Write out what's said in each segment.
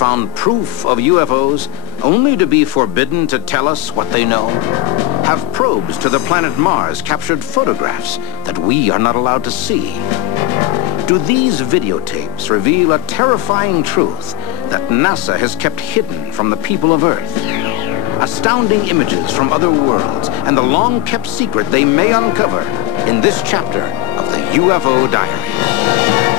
found proof of UFOs only to be forbidden to tell us what they know? Have probes to the planet Mars captured photographs that we are not allowed to see? Do these videotapes reveal a terrifying truth that NASA has kept hidden from the people of Earth? Astounding images from other worlds and the long-kept secret they may uncover in this chapter of the UFO Diary.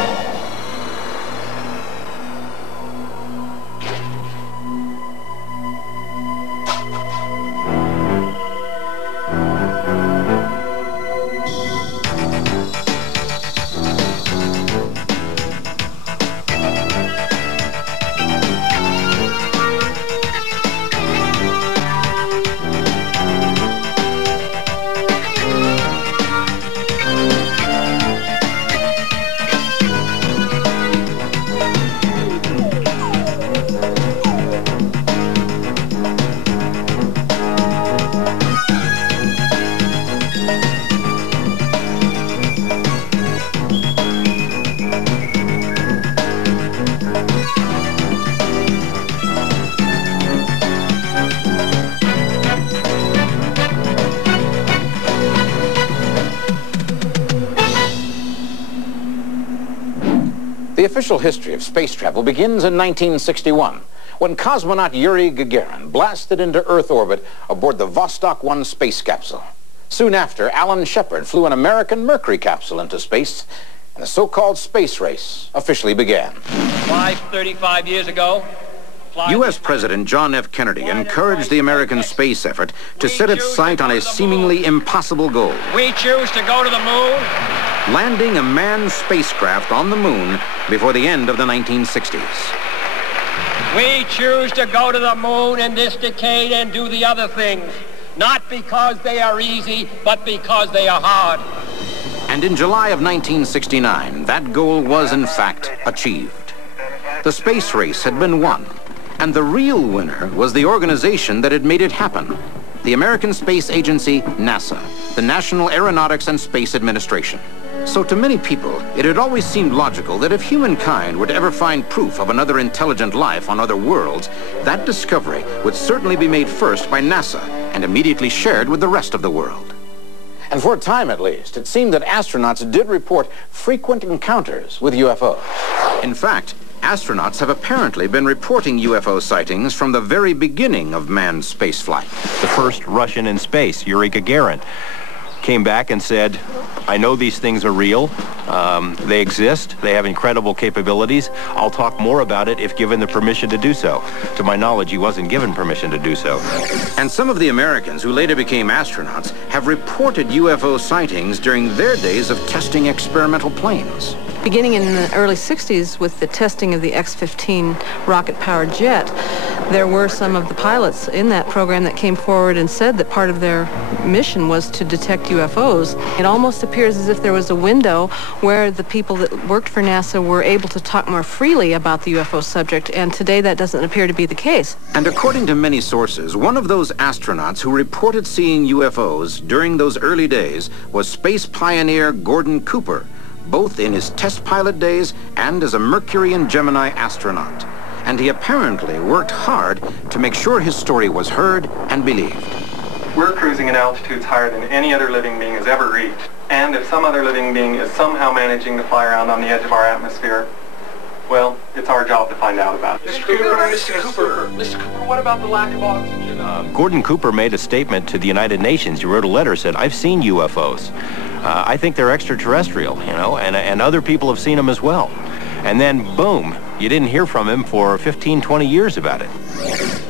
The official history of space travel begins in 1961, when cosmonaut Yuri Gagarin blasted into Earth orbit aboard the Vostok 1 space capsule. Soon after, Alan Shepard flew an American Mercury capsule into space, and the so-called space race officially began. 35 years ago, U.S. President John F. Kennedy encouraged the American space effort to set its sight on a seemingly impossible goal. we choose to go to the moon. Landing a manned spacecraft on the moon before the end of the 1960s. We choose to go to the moon in this decade and do the other things, not because they are easy, but because they are hard. And in July of 1969, that goal was in fact achieved. The space race had been won, and the real winner was the organization that had made it happen. The American Space Agency, NASA, the National Aeronautics and Space Administration. So to many people, it had always seemed logical that if humankind were to ever find proof of another intelligent life on other worlds, that discovery would certainly be made first by NASA and immediately shared with the rest of the world. And for a time at least, it seemed that astronauts did report frequent encounters with UFOs. In fact, astronauts have apparently been reporting UFO sightings from the very beginning of manned spaceflight. The first Russian in space, Yuri Gagarin, came back and said, I know these things are real, they exist, they have incredible capabilities. I'll talk more about it if given the permission to do so. To my knowledge, he wasn't given permission to do so. And some of the Americans who later became astronauts have reported UFO sightings during their days of testing experimental planes. Beginning in the early 60s with the testing of the X-15 rocket-powered jet, there were some of the pilots in that program that came forward and said that part of their mission was to detect UFOs. It almost appears as if there was a window where the people that worked for NASA were able to talk more freely about the UFO subject, and today that doesn't appear to be the case. And according to many sources, one of those astronauts who reported seeing UFOs during those early days was space pioneer Gordon Cooper, both in his test pilot days and as a Mercury and Gemini astronaut. And he apparently worked hard to make sure his story was heard and believed. We're cruising at altitudes higher than any other living being has ever reached. And if some other living being is somehow managing to fly around on the edge of our atmosphere, well, it's our job to find out about it. Mr. Cooper, what about the lack of oxygen? Gordon Cooper made a statement to the United Nations. He wrote a letter, said, I've seen UFOs. I think they're extraterrestrial, you know, and other people have seen them as well. And then, boom, you didn't hear from him for 15, 20 years about it.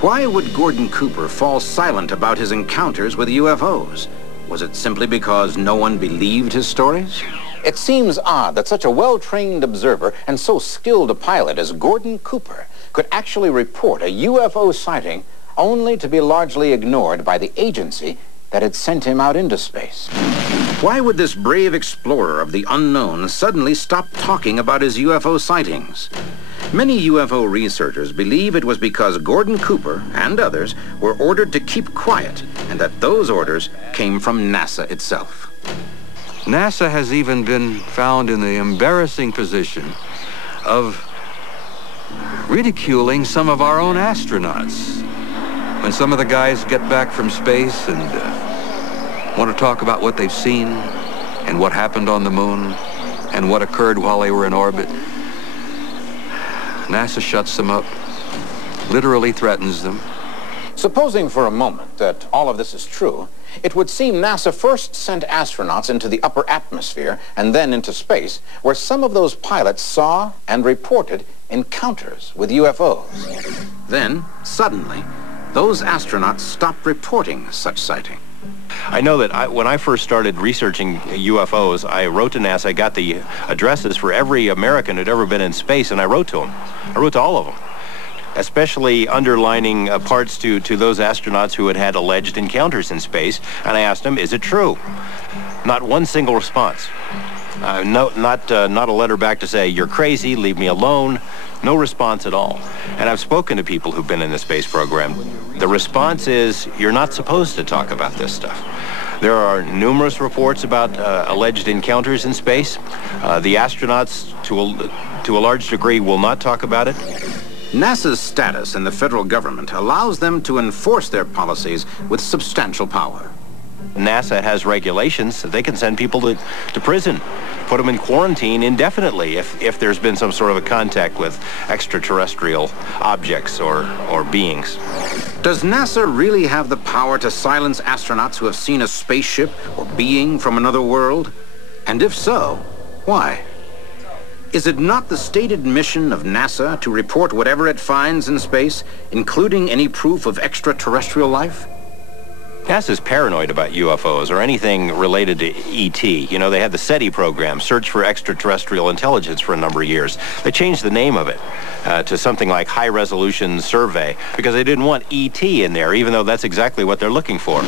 Why would Gordon Cooper fall silent about his encounters with UFOs? Was it simply because no one believed his stories? It seems odd that such a well-trained observer and so skilled a pilot as Gordon Cooper could actually report a UFO sighting only to be largely ignored by the agency that had sent him out into space. Why would this brave explorer of the unknown suddenly stop talking about his UFO sightings? Many UFO researchers believe it was because Gordon Cooper and others were ordered to keep quiet, and that those orders came from NASA itself. NASA has even been found in the embarrassing position of ridiculing some of our own astronauts. When some of the guys get back from space and want to talk about what they've seen and what happened on the moon and what occurred while they were in orbit, NASA shuts them up, literally threatens them. Supposing for a moment that all of this is true, it would seem NASA first sent astronauts into the upper atmosphere and then into space, where some of those pilots saw and reported encounters with UFOs. Then, suddenly, those astronauts stopped reporting such sighting. I know that when I first started researching UFOs, I wrote to NASA. I got the addresses for every American who'd ever been in space, and I wrote to them. I wrote to all of them, especially underlining parts to those astronauts who had had alleged encounters in space, and I asked them, is it true? Not one single response. Not a letter back to say, you're crazy, leave me alone. No response at all. And I've spoken to people who've been in the space program. The response is, you're not supposed to talk about this stuff. There are numerous reports about alleged encounters in space. The astronauts, to a large degree, will not talk about it. NASA's status in the federal government allows them to enforce their policies with substantial power. NASA has regulations that they can send people to prison, put them in quarantine indefinitely if there's been some sort of a contact with extraterrestrial objects or beings. Does NASA really have the power to silence astronauts who have seen a spaceship or being from another world? And if so, why? Is it not the stated mission of NASA to report whatever it finds in space, including any proof of extraterrestrial life? NASA's paranoid about UFOs or anything related to ET. You know, they had the SETI program, Search for Extraterrestrial Intelligence, for a number of years. They changed the name of it to something like High Resolution Survey because they didn't want ET in there, even though that's exactly what they're looking for.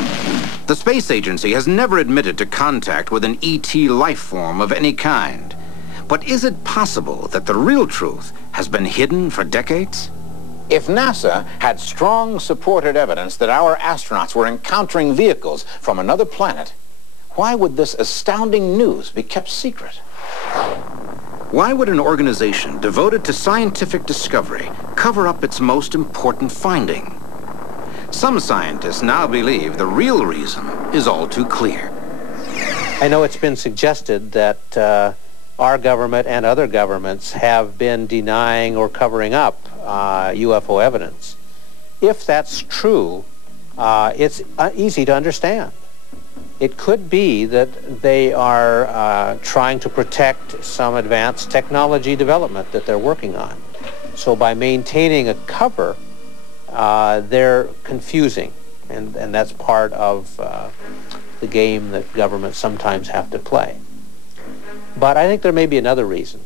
The space agency has never admitted to contact with an ET life form of any kind. But is it possible that the real truth has been hidden for decades? If NASA had strong supported evidence that our astronauts were encountering vehicles from another planet, why would this astounding news be kept secret? Why would an organization devoted to scientific discovery cover up its most important finding? Some scientists now believe the real reason is all too clear. I know it's been suggested that our government and other governments have been denying or covering up UFO evidence. If that's true, it's easy to understand. It could be that they are trying to protect some advanced technology development that they're working on. So by maintaining a cover, they're confusing, and that's part of the game that governments sometimes have to play. But I think there may be another reason,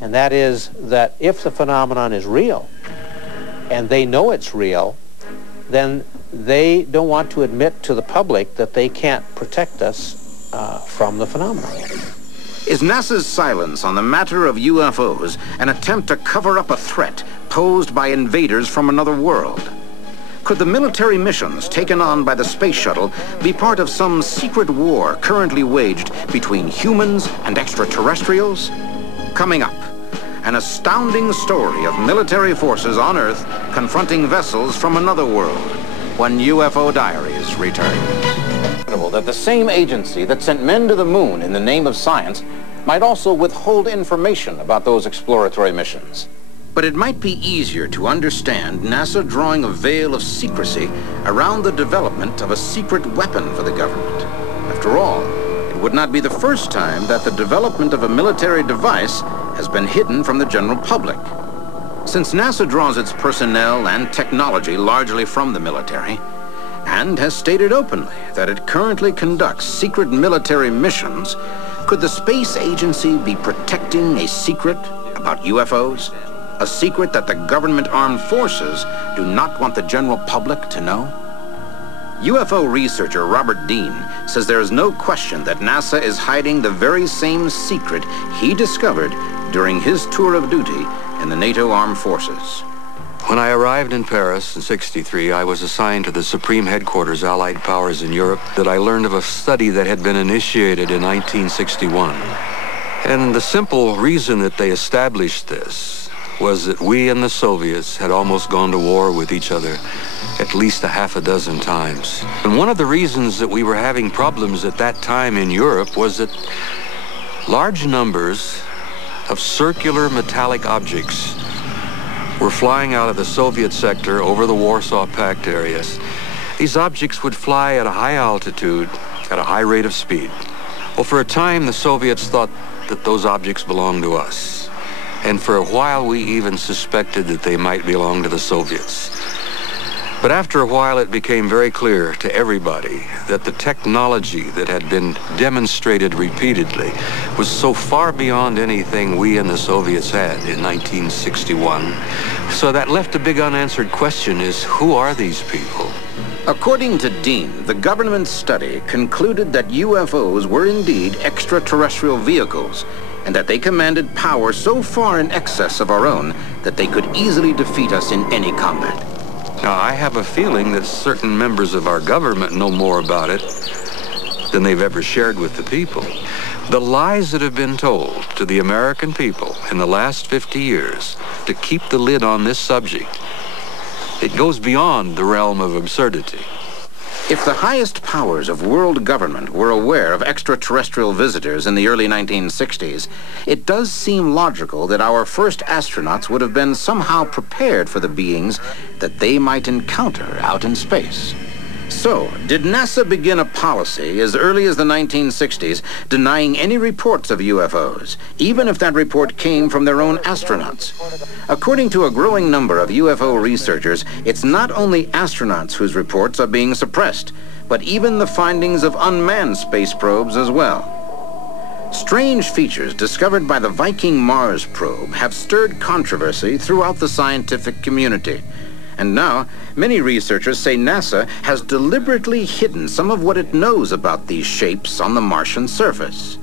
and that is that if the phenomenon is real, and they know it's real, then they don't want to admit to the public that they can't protect us from the phenomenon. Is NASA's silence on the matter of UFOs an attempt to cover up a threat posed by invaders from another world? Could the military missions taken on by the space shuttle be part of some secret war currently waged between humans and extraterrestrials? Coming up, an astounding story of military forces on Earth confronting vessels from another world when UFO Diaries return. That the same agency that sent men to the moon in the name of science might also withhold information about those exploratory missions. But it might be easier to understand NASA drawing a veil of secrecy around the development of a secret weapon for the government. After all, it would not be the first time that the development of a military device has been hidden from the general public. Since NASA draws its personnel and technology largely from the military, and has stated openly that it currently conducts secret military missions, could the space agency be protecting a secret about UFOs? A secret that the government armed forces do not want the general public to know? UFO researcher Robert Dean says there is no question that NASA is hiding the very same secret he discovered during his tour of duty in the NATO armed forces. When I arrived in Paris in '63, I was assigned to the Supreme Headquarters Allied Powers in Europe that I learned of a study that had been initiated in 1961. And the simple reason that they established this was that we and the Soviets had almost gone to war with each other at least a half a dozen times. And one of the reasons that we were having problems at that time in Europe was that large numbers of circular metallic objects were flying out of the Soviet sector over the Warsaw Pact areas. These objects would fly at a high altitude, at a high rate of speed. Well, for a time, the Soviets thought that those objects belonged to us. And for a while, we even suspected that they might belong to the Soviets. But after a while, it became very clear to everybody that the technology that had been demonstrated repeatedly was so far beyond anything we and the Soviets had in 1961. So that left a big unanswered question: is who are these people? According to Dean, the government study concluded that UFOs were indeed extraterrestrial vehicles, and that they commanded power so far in excess of our own that they could easily defeat us in any combat. Now, I have a feeling that certain members of our government know more about it than they've ever shared with the people. The lies that have been told to the American people in the last 50 years to keep the lid on this subject, it goes beyond the realm of absurdity. If the highest powers of world government were aware of extraterrestrial visitors in the early 1960s, it does seem logical that our first astronauts would have been somehow prepared for the beings that they might encounter out in space. So, did NASA begin a policy as early as the 1960s denying any reports of UFOs, even if that report came from their own astronauts? According to a growing number of UFO researchers, it's not only astronauts whose reports are being suppressed, but even the findings of unmanned space probes as well. Strange features discovered by the Viking Mars probe have stirred controversy throughout the scientific community. And now, many researchers say NASA has deliberately hidden some of what it knows about these shapes on the Martian surface.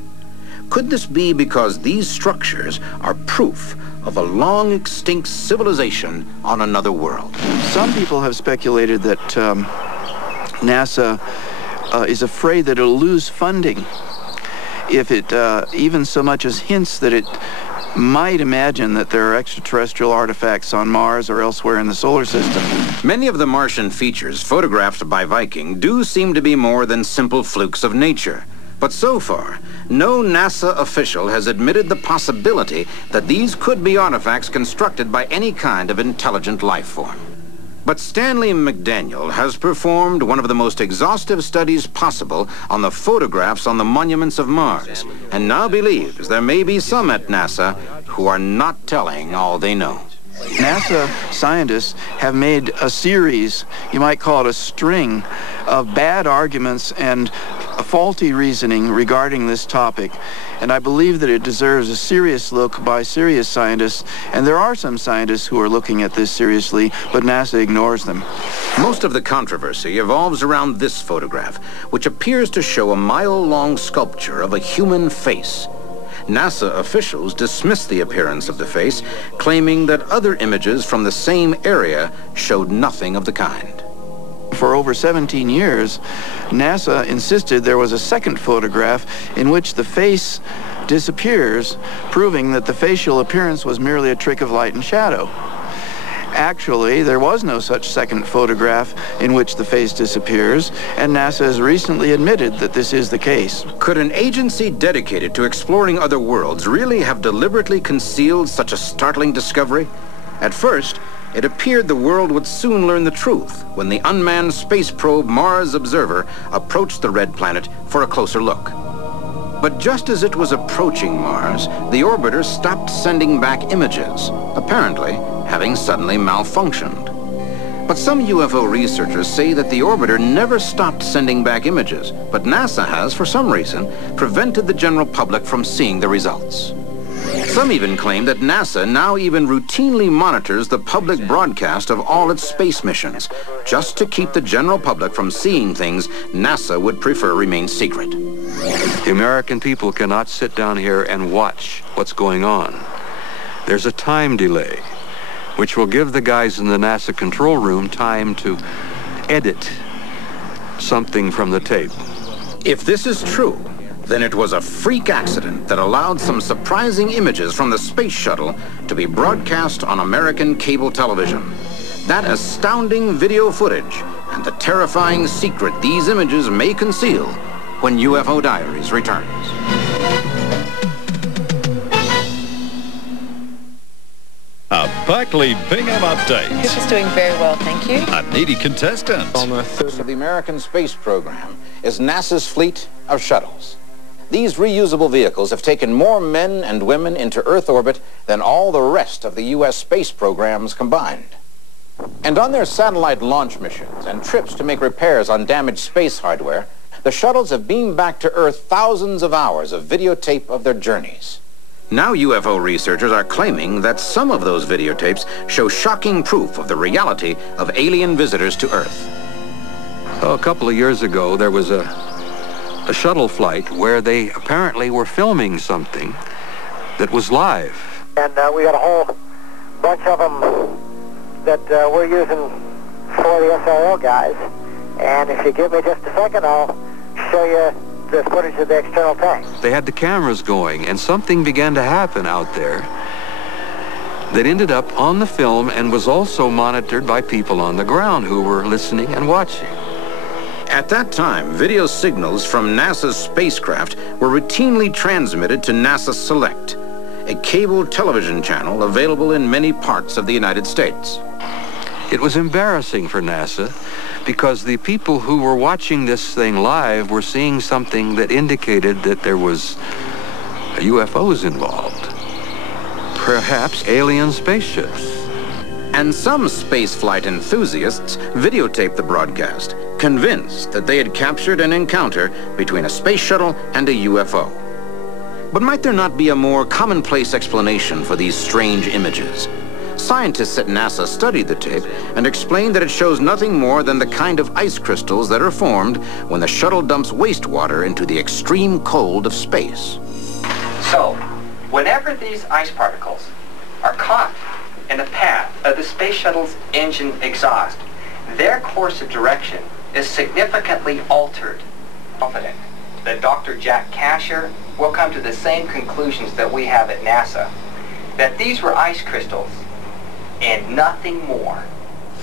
Could this be because these structures are proof of a long-extinct civilization on another world? Some people have speculated that NASA is afraid that it'll lose funding if it even so much as hints that it might imagine that there are extraterrestrial artifacts on Mars or elsewhere in the solar system. Many of the Martian features photographed by Viking do seem to be more than simple flukes of nature. But so far, no NASA official has admitted the possibility that these could be artifacts constructed by any kind of intelligent life form. But Stanley McDaniel has performed one of the most exhaustive studies possible on the photographs on the monuments of Mars, and now believes there may be some at NASA who are not telling all they know. NASA scientists have made a series, you might call it a string, of bad arguments and faulty reasoning regarding this topic. And I believe that it deserves a serious look by serious scientists, and there are some scientists who are looking at this seriously, but NASA ignores them. Most of the controversy evolves around this photograph, which appears to show a mile-long sculpture of a human face. NASA officials dismiss the appearance of the face, claiming that other images from the same area showed nothing of the kind. For over 17 years, NASA insisted there was a second photograph in which the face disappears, proving that the facial appearance was merely a trick of light and shadow. Actually, there was no such second photograph in which the face disappears, and NASA has recently admitted that this is the case. Could an agency dedicated to exploring other worlds really have deliberately concealed such a startling discovery? At first, it appeared the world would soon learn the truth when the unmanned space probe Mars Observer approached the red planet for a closer look. But just as it was approaching Mars, the orbiter stopped sending back images, apparently having suddenly malfunctioned. But some UFO researchers say that the orbiter never stopped sending back images, but NASA has, for some reason, prevented the general public from seeing the results. Some even claim that NASA now even routinely monitors the public broadcast of all its space missions, just to keep the general public from seeing things NASA would prefer remain secret. The American people cannot sit down here and watch what's going on. There's a time delay, which will give the guys in the NASA control room time to edit something from the tape. If this is true, then it was a freak accident that allowed some surprising images from the space shuttle to be broadcast on American cable television. That astounding video footage and the terrifying secret these images may conceal when UFO Diaries returns. A Buckley Bingham update. Cooper's doing very well, thank you. A needy contestant. So the American space program is NASA's fleet of shuttles. These reusable vehicles have taken more men and women into Earth orbit than all the rest of the U.S. space programs combined. And on their satellite launch missions and trips to make repairs on damaged space hardware, the shuttles have beamed back to Earth thousands of hours of videotape of their journeys. Now UFO researchers are claiming that some of those videotapes show shocking proof of the reality of alien visitors to Earth. So a couple of years ago, there was a shuttle flight where they apparently were filming something that was live. And we got a whole bunch of them that we're using for the SRL guys. And if you give me just a second, I'll show you the footage of the external tank. They had the cameras going, and something began to happen out there that ended up on the film and was also monitored by people on the ground who were listening and watching. At that time, video signals from NASA's spacecraft were routinely transmitted to NASA Select, a cable television channel available in many parts of the United States. It was embarrassing for NASA because the people who were watching this thing live were seeing something that indicated that there was UFOs involved. Perhaps alien spaceships. And some spaceflight enthusiasts videotaped the broadcast, convinced that they had captured an encounter between a space shuttle and a UFO. But might there not be a more commonplace explanation for these strange images? Scientists at NASA studied the tape and explained that it shows nothing more than the kind of ice crystals that are formed when the shuttle dumps wastewater into the extreme cold of space. So, whenever these ice particles are caught in the path of the space shuttle's engine exhaust, their course of direction is significantly altered. Confident that Dr. Jack Kasher will come to the same conclusions that we have at NASA, that these were ice crystals and nothing more.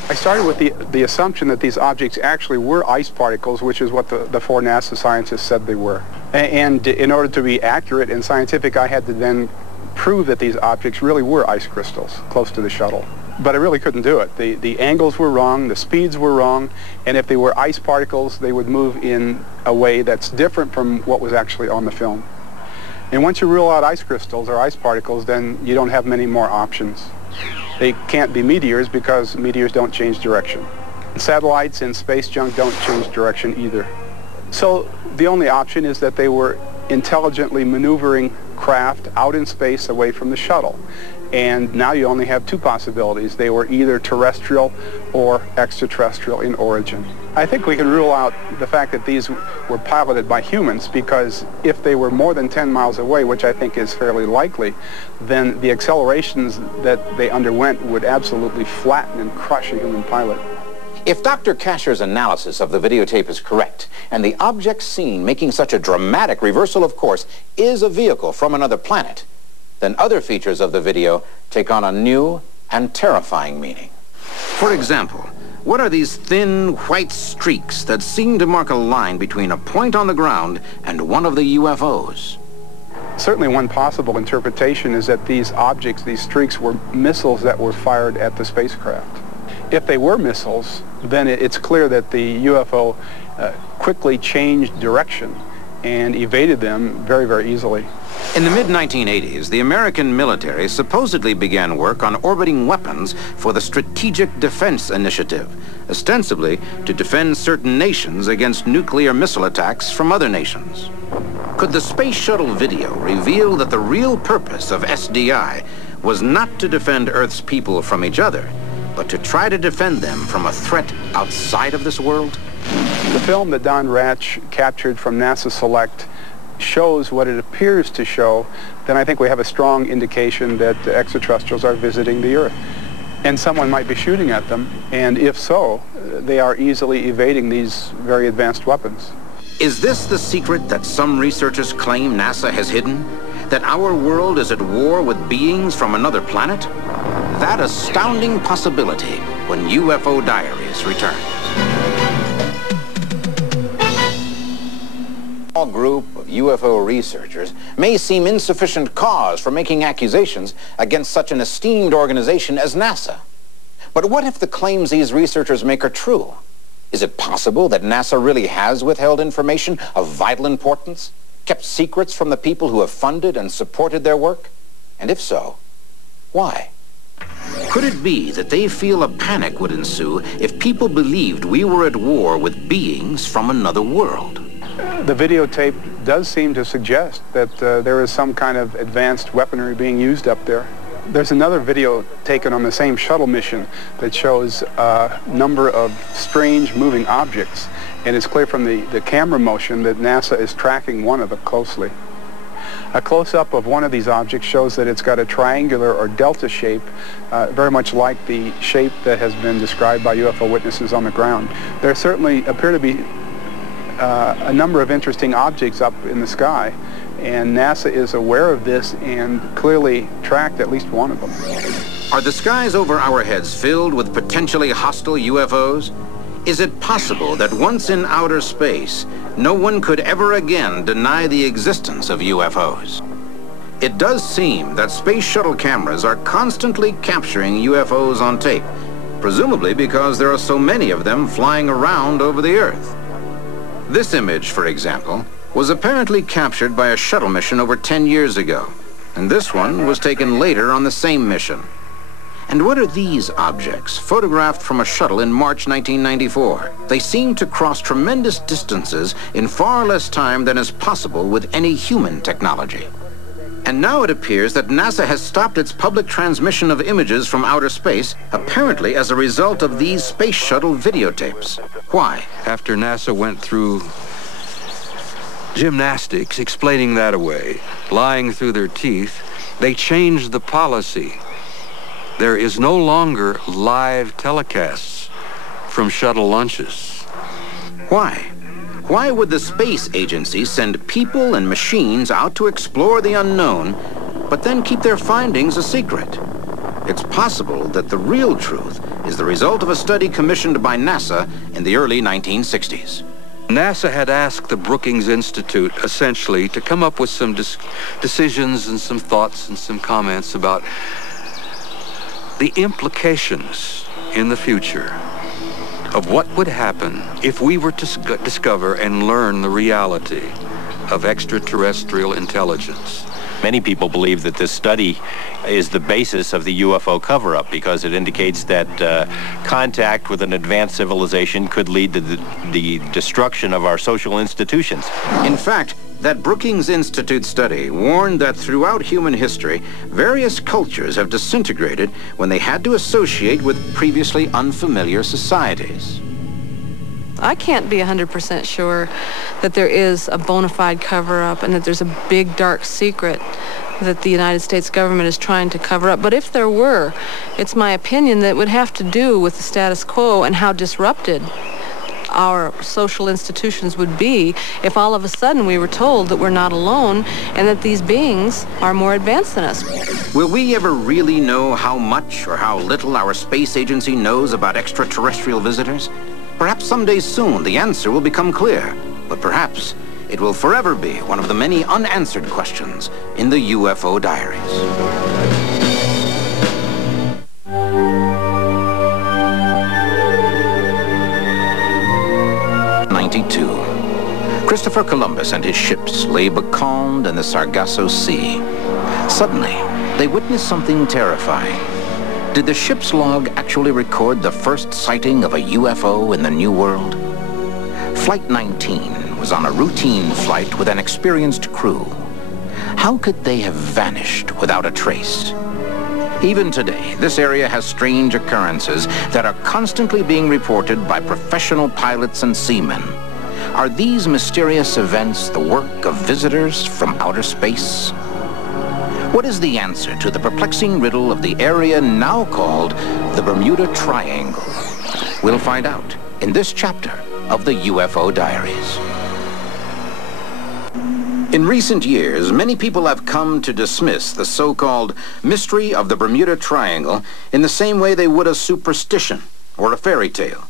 I started with the assumption that these objects actually were ice particles, which is what the four NASA scientists said they were. And in order to be accurate and scientific, I had to then prove that these objects really were ice crystals close to the shuttle. But I really couldn't do it. The angles were wrong, the speeds were wrong, and if they were ice particles, they would move in a way that's different from what was actually on the film. And once you rule out ice crystals or ice particles, then you don't have many more options. They can't be meteors because meteors don't change direction. Satellites and space junk don't change direction either. So the only option is that they were intelligently maneuvering craft out in space away from the shuttle. And now you only have two possibilities. They were either terrestrial or extraterrestrial in origin. I think we can rule out the fact that these were piloted by humans, because if they were more than 10 miles away, which I think is fairly likely, then the accelerations that they underwent would absolutely flatten and crush a human pilot. If Dr. Kasher's analysis of the videotape is correct, and the object seen making such a dramatic reversal of course is a vehicle from another planet, then other features of the video take on a new and terrifying meaning. For example, what are these thin white streaks that seem to mark a line between a point on the ground and one of the UFOs? Certainly one possible interpretation is that these objects, these streaks, were missiles that were fired at the spacecraft. If they were missiles, then it's clear that the UFO quickly changed direction and evaded them very, very easily. In the mid-1980s, the American military supposedly began work on orbiting weapons for the Strategic Defense Initiative, ostensibly to defend certain nations against nuclear missile attacks from other nations. Could the space shuttle video reveal that the real purpose of SDI was not to defend Earth's people from each other, but to try to defend them from a threat outside of this world? The film that Don Ratch captured from NASA Select shows what it appears to show. Then I think we have a strong indication that the extraterrestrials are visiting the Earth. And someone might be shooting at them, and if so, they are easily evading these very advanced weapons. Is this the secret that some researchers claim NASA has hidden? That our world is at war with beings from another planet? That astounding possibility when UFO Diaries return. A small group of UFO researchers may seem insufficient cause for making accusations against such an esteemed organization as NASA. But what if the claims these researchers make are true? Is it possible that NASA really has withheld information of vital importance, kept secrets from the people who have funded and supported their work? And if so, why? Could it be that they feel a panic would ensue if people believed we were at war with beings from another world? The videotape does seem to suggest that there is some kind of advanced weaponry being used up there. There's another video taken on the same shuttle mission that shows a number of strange moving objects, and it's clear from the camera motion that NASA is tracking one of them closely. A close-up of one of these objects shows that it's got a triangular or delta shape, very much like the shape that has been described by UFO witnesses on the ground. There certainly appear to be a number of interesting objects up in the sky, and NASA is aware of this and clearly tracked at least one of them. Are the skies over our heads filled with potentially hostile UFOs? Is it possible that once in outer space, no one could ever again deny the existence of UFOs? It does seem that space shuttle cameras are constantly capturing UFOs on tape, presumably because there are so many of them flying around over the Earth. This image, for example, was apparently captured by a shuttle mission over 10 years ago, and this one was taken later on the same mission. And what are these objects, photographed from a shuttle in March 1994? They seem to cross tremendous distances in far less time than is possible with any human technology. And now it appears that NASA has stopped its public transmission of images from outer space, apparently as a result of these space shuttle videotapes. Why? After NASA went through gymnastics, explaining that away, lying through their teeth, they changed the policy. There is no longer live telecasts from shuttle launches. Why? Why would the space agency send people and machines out to explore the unknown, but then keep their findings a secret? It's possible that the real truth is the result of a study commissioned by NASA in the early 1960s. NASA had asked the Brookings Institute, essentially, to come up with some decisions and some thoughts and some comments about the implications in the future of what would happen if we were to discover and learn the reality of extraterrestrial intelligence. Many people believe that this study is the basis of the UFO cover-up because it indicates that contact with an advanced civilization could lead to the destruction of our social institutions. In fact, that Brookings Institute study warned that throughout human history, various cultures have disintegrated when they had to associate with previously unfamiliar societies. I can't be 100% sure that there is a bona fide cover-up and that there's a big dark secret that the United States government is trying to cover up. But if there were, it's my opinion that it would have to do with the status quo and how disrupted our social institutions would be if all of a sudden we were told that we're not alone and that these beings are more advanced than us. Will we ever really know how much or how little our space agency knows about extraterrestrial visitors? Perhaps someday soon the answer will become clear, but perhaps it will forever be one of the many unanswered questions in the UFO Diaries. Christopher Columbus and his ships lay becalmed in the Sargasso Sea. Suddenly, they witnessed something terrifying. Did the ship's log actually record the first sighting of a UFO in the New World? Flight 19 was on a routine flight with an experienced crew. How could they have vanished without a trace? Even today, this area has strange occurrences that are constantly being reported by professional pilots and seamen. Are these mysterious events the work of visitors from outer space? What is the answer to the perplexing riddle of the area now called the Bermuda Triangle? We'll find out in this chapter of the UFO Diaries. In recent years, many people have come to dismiss the so-called mystery of the Bermuda Triangle in the same way they would a superstition or a fairy tale.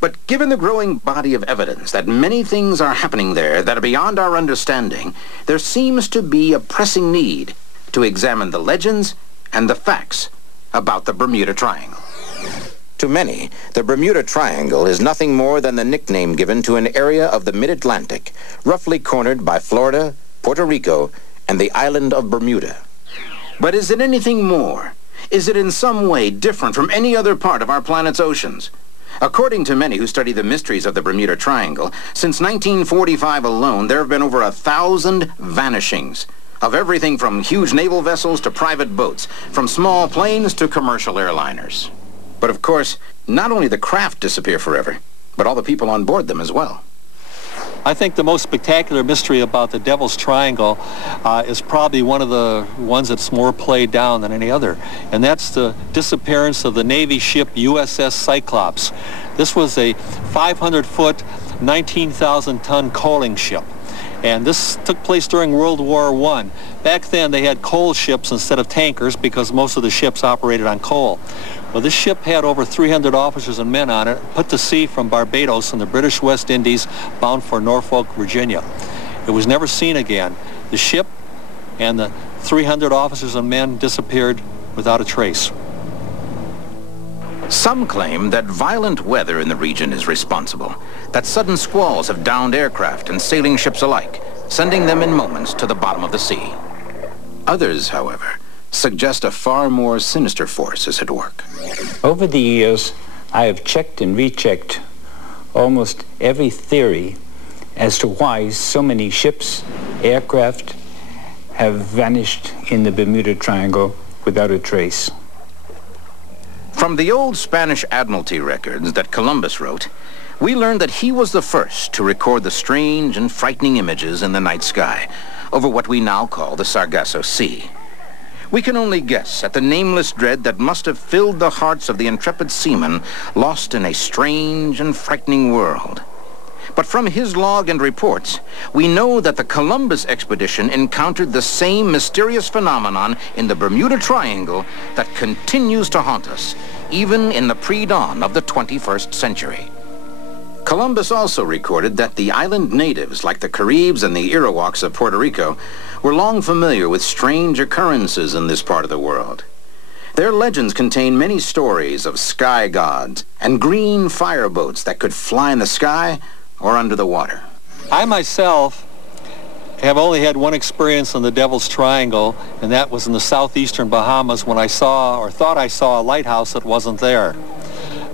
But given the growing body of evidence that many things are happening there that are beyond our understanding, there seems to be a pressing need to examine the legends and the facts about the Bermuda Triangle. To many, the Bermuda Triangle is nothing more than the nickname given to an area of the mid-Atlantic, roughly cornered by Florida, Puerto Rico, and the island of Bermuda. But is it anything more? Is it in some way different from any other part of our planet's oceans? According to many who study the mysteries of the Bermuda Triangle, since 1945 alone, there have been over 1,000 vanishings of everything from huge naval vessels to private boats, from small planes to commercial airliners. But of course, not only the craft disappear forever, but all the people on board them as well. I think the most spectacular mystery about the Devil's Triangle is probably one of the ones that's more played down than any other, and that's the disappearance of the Navy ship USS Cyclops. This was a 500-foot, 19,000-ton coaling ship. And this took place during World War I. Back then, they had coal ships instead of tankers because most of the ships operated on coal. Well, this ship had over 300 officers and men on it, put to sea from Barbados in the British West Indies, bound for Norfolk, Virginia. It was never seen again. The ship and the 300 officers and men disappeared without a trace. Some claim that violent weather in the region is responsible, that sudden squalls have downed aircraft and sailing ships alike, sending them in moments to the bottom of the sea. Others, however, suggest a far more sinister force is at work. Over the years, I have checked and rechecked almost every theory as to why so many ships, aircraft, have vanished in the Bermuda Triangle without a trace. From the old Spanish Admiralty records that Columbus wrote, we learned that he was the first to record the strange and frightening images in the night sky over what we now call the Sargasso Sea. We can only guess at the nameless dread that must have filled the hearts of the intrepid seamen lost in a strange and frightening world. But from his log and reports, we know that the Columbus expedition encountered the same mysterious phenomenon in the Bermuda Triangle that continues to haunt us, even in the pre-dawn of the 21st century. Columbus also recorded that the island natives, like the Caribs and the Iroquois of Puerto Rico, were long familiar with strange occurrences in this part of the world. Their legends contain many stories of sky gods and green fireboats that could fly in the sky or under the water. I myself have only had one experience on the Devil's Triangle, and that was in the southeastern Bahamas when I saw, or thought I saw, a lighthouse that wasn't there.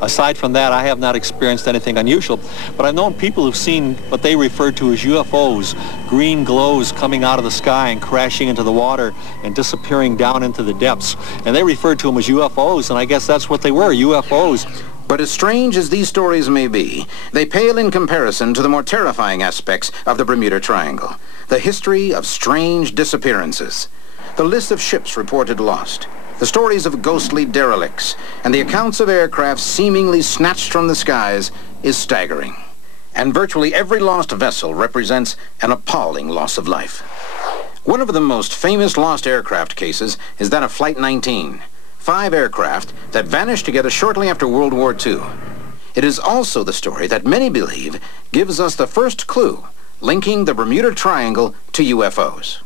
Aside from that, I have not experienced anything unusual, but I've known people who've seen what they referred to as UFOs, green glows coming out of the sky and crashing into the water and disappearing down into the depths. And they referred to them as UFOs, and I guess that's what they were, UFOs. But as strange as these stories may be, they pale in comparison to the more terrifying aspects of the Bermuda Triangle. The history of strange disappearances, the list of ships reported lost, the stories of ghostly derelicts, and the accounts of aircraft seemingly snatched from the skies is staggering. And virtually every lost vessel represents an appalling loss of life. One of the most famous lost aircraft cases is that of Flight 19. 5 aircraft that vanished together shortly after World War II. It is also the story that many believe gives us the first clue linking the Bermuda Triangle to UFOs.